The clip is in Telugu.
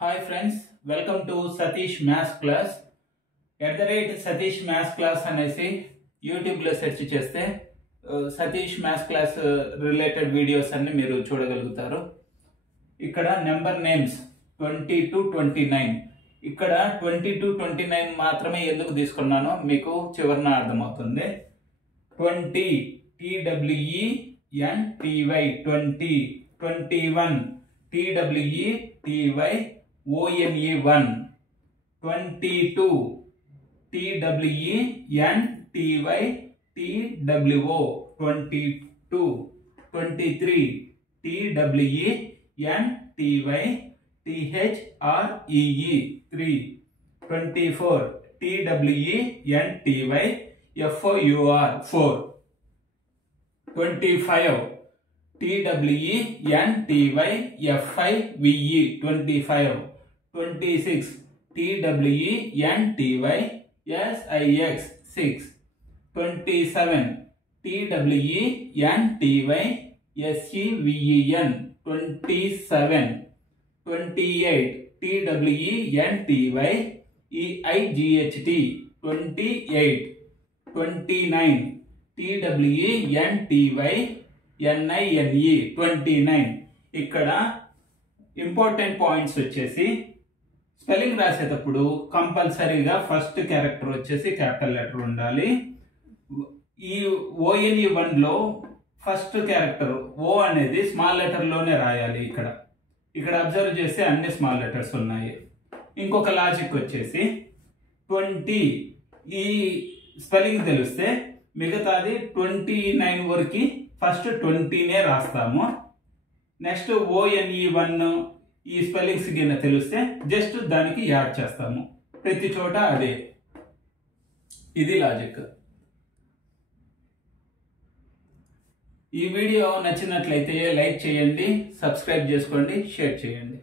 Hi friends, welcome to Satish Maths Class. @Satish Maths Class అనేసి యూట్యూబ్ లో సెర్చ్ చేస్తే Satish maths class related videos అన్ని మీరు చూడగలుగుతారు. ఇక్కడ నెంబర్ నేమ్స్ 20 to 29. ఇక్కడ 20 to 29 మాత్రమే ఎందుకు తీసుకున్నానో మీకు చివరన అర్థమవుతుంది. 20 TWENTY 20, 21 TWETY ONE1, 22 TWENTY TWO, 22, 23 TWENTY THREE 3, 24 TWENTY FOUR 4, 25 TWENTY FIVE 25, 26 TWENTY SIX 6, 27 TWENTY SEVEN 27, 28 TWENTY EIGHT 28, 29 TWENTY NINE 29. ఇక్కడ ఇంపార్టెంట్ పాయింట్స్ వచ్చేసి స్పెల్లింగ్ రాసేటప్పుడు కంపల్సరీగా ఫస్ట్ క్యారెక్టర్ వచ్చేసి క్యాపిటల్ లెటర్ ఉండాలి. ఈ ONE1 లో ఫస్ట్ క్యారెక్టర్ ఓ అనేది స్మాల్ లెటర్ లోనే రాయాలి. ఇక్కడ అబ్జర్వ్ చేస్తే అన్ని స్మాల్ లెటర్స్ ఉన్నాయి. ఇంకొక లాజిక్ వచ్చేసి 20 ఈ స్పెల్లింగ్ తెలిస్తే మిగతాది 29 వరకు ఫస్ట్ 20నే రాస్తాము. నెక్స్ట్ ONE1 ఈ స్పెల్లింగ్స్ గిన్న తెలిస్తే జస్ట్ దానికి యాడ్ చేస్తాము. ప్రతి చోట అదే. ఇది లాజిక్. ఈ వీడియో నచ్చినట్లయితే లైక్ చేయండి, సబ్స్క్రైబ్ చేసుకోండి, షేర్ చేయండి.